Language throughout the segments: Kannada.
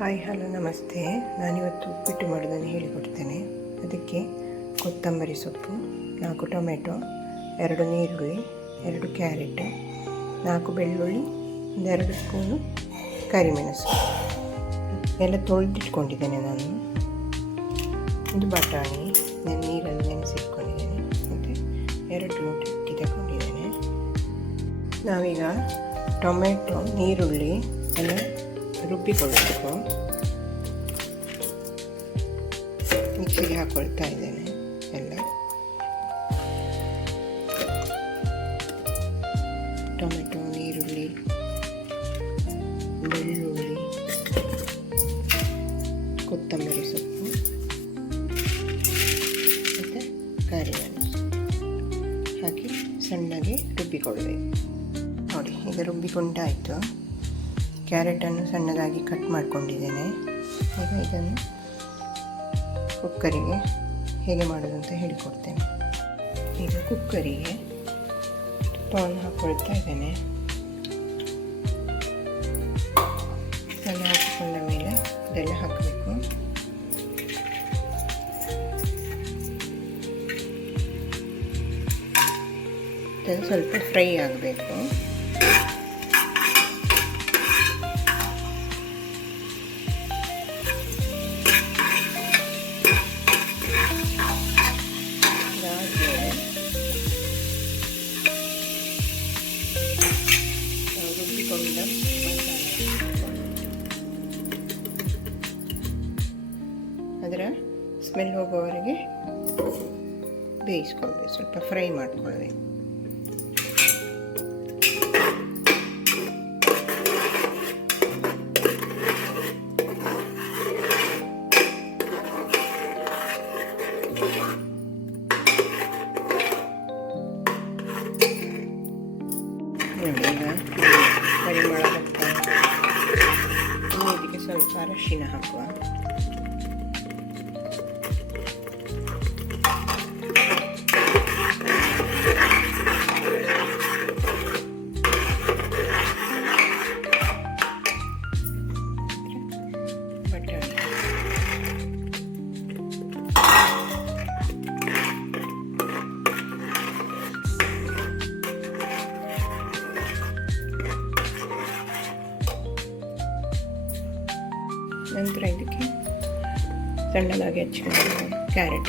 ಹಾಯ್ ಹಲೋ ನಮಸ್ತೆ. ನಾನಿವತ್ತು ಉಪ್ಪಿಟ್ಟು ಮಾಡೋದನ್ನು ಹೇಳಿಕೊಡ್ತೇನೆ. ಅದಕ್ಕೆ ಕೊತ್ತಂಬರಿ ಸೊಪ್ಪು, 4 ಟೊಮೆಟೊ, 2 ನೀರುಳ್ಳಿ, 2 ಕ್ಯಾರೆಟ್, 4 ಬೆಳ್ಳುಳ್ಳಿ, 2 ಸ್ಪೂನು ಕರಿಮೆಣಸು ಎಲ್ಲ ತೊಳೆದಿಟ್ಕೊಂಡಿದ್ದೇನೆ ನಾನು. ಇದು ಬಟಾಣಿ ನಾನು ನೀರಲ್ಲಿ ನೆನೆಸಿಟ್ಕೊಂಡಿದ್ದೇನೆ. ಮತ್ತು 2 ಲೋಟ ಅಕ್ಕಿ ತಗೊಂಡಿದ್ದೇನೆ. ನಾವೀಗ ಟೊಮೆಟೊ, ನೀರುಳ್ಳಿ ಎಲ್ಲ ರುಬ್ಬಿಕೊಳ್ಳಬೇಕು. ಮಿಕ್ಸಿಗೆ ಹಾಕ್ಕೊಳ್ತಾ ಇದ್ದೇನೆ ಎಲ್ಲ. ಟೊಮೆಟೊ, ನೀರುಳ್ಳಿ, ಬೆಳ್ಳುಳ್ಳಿ, ಕೊತ್ತಂಬರಿ ಸೊಪ್ಪು ಮತ್ತು ಕರಿಮೆಣಸು ಹಾಕಿ ಸಣ್ಣಗೆ ರುಬ್ಬಿಕೊಳ್ಬೇಕು. ನೋಡಿ, ಈಗ ರುಬ್ಬಿಕೊಂಡಾಯಿತು. ಕ್ಯಾರೆಟನ್ನು ಸಣ್ಣದಾಗಿ ಕಟ್ ಮಾಡಿಕೊಂಡಿದ್ದೇನೆ. ಈಗ ಇದನ್ನು ಕುಕ್ಕರಿಗೆ ಹೇಗೆ ಮಾಡೋದು ಅಂತ ಹೇಳಿಕೊಡ್ತೇನೆ. ಈಗ ಕುಕ್ಕರಿಗೆ ತುಪ್ಪವನ್ನು ಹಾಕ್ಕೊಳ್ತಾ ಇದ್ದೇನೆ. ಎಲ್ಲ ಹಾಕಿಕೊಂಡ ಮೇಲೆ ಇದೆಲ್ಲ ಹಾಕಬೇಕು. ಇದನ್ನು ಸ್ವಲ್ಪ ಫ್ರೈ ಆಗಬೇಕು. ಅದರ ಸ್ಮೆಲ್ ಹೋಗೋವರೆಗೆ ಬೇಯಿಸ್ಕೊಳ್ಬೇಕು, ಸ್ವಲ್ಪ ಫ್ರೈ ಮಾಡ್ಕೊಳ್ಬೇಕು. ಪರಿಮಳ ಬರ್ತಾ ಇದಕ್ಕೆ ಸ್ವಲ್ಪ ಅರಿಶಿನ ಹಾಕುವ. ನಂತರ ಇದಕ್ಕೆ ಸಣ್ಣದಾಗಿ ಹೆಚ್ಚಿಕೊಂಡು ಕ್ಯಾರೆಟ್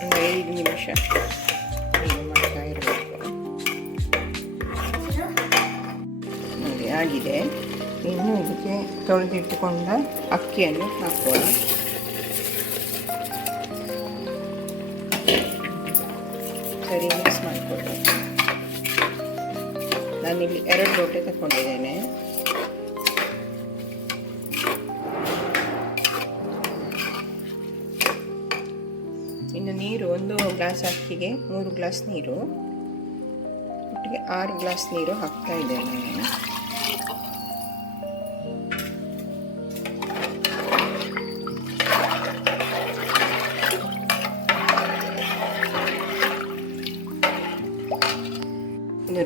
ಒಂದು 5 ನಿಮಿಷ ಹೀಗೆ ಮಾಡ್ತಾ ಇರಬೇಕು. ನೋಡಿ, ಆಗಿದೆ. ಇನ್ನು ಇದಕ್ಕೆ ತೊಳೆದಿಟ್ಟುಕೊಂಡ ಅಕ್ಕಿಯನ್ನು ಹಾಕೋಣ. ಸರಿ ಮಿಕ್ಸ್ ಮಾಡಿಕೊಳ್ಬೇಕು. ನಾನಿಲ್ಲಿ 2 ಲೋಟ ತಗೊಂಡಿದ್ದೇನೆ. ಇನ್ನು ನೀರು, 1 ಗ್ಲಾಸ್ ಅಕ್ಕಿಗೆ 3 ಗ್ಲಾಸ್ ನೀರು, ಒಟ್ಟಿಗೆ 6 ಗ್ಲಾಸ್ ನೀರು ಹಾಕ್ತಾ ಇದ್ದೇನೆ ನಾನು.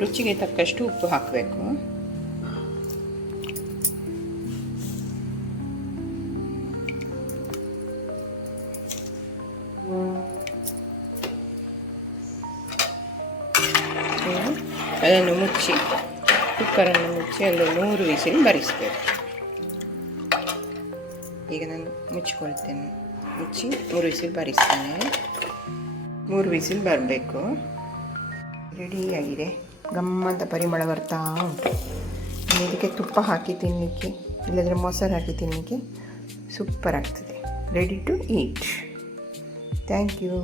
ರುಚಿಗೆ ತಕ್ಕಷ್ಟು ಉಪ್ಪು ಹಾಕಬೇಕು. ಅದನ್ನು ಮುಚ್ಚಿ, ಕುಕ್ಕರನ್ನು ಮುಚ್ಚಿ ಒಂದು 3 ವಿಸಿಲ್ ಬರಿಸಬೇಕು. ಈಗ ನಾನು ಮುಚ್ಚಿಕೊಳ್ತೇನೆ. ಮುಚ್ಚಿ 3 ವಿಸಿಲ್ ಬರಿಸ್ತೇನೆ. 3 ವಿಸಿಲ್ ಬರಬೇಕು. ರೆಡಿಯಾಗಿದೆ. ಗಮ್ಮಂತ ಪರಿಮಳ ಬರ್ತಾ ಉಂಟು. ಇದಕ್ಕೆ ತುಪ್ಪ ಹಾಕಿ ತಿನ್ನಲಿಕ್ಕೆ, ಇಲ್ಲದ್ರೆ ಮೊಸರು ಹಾಕಿ ತಿನ್ನಲಿಕ್ಕೆ ಸೂಪರ್ ಆಗ್ತದೆ. Ready to eat. Thank you.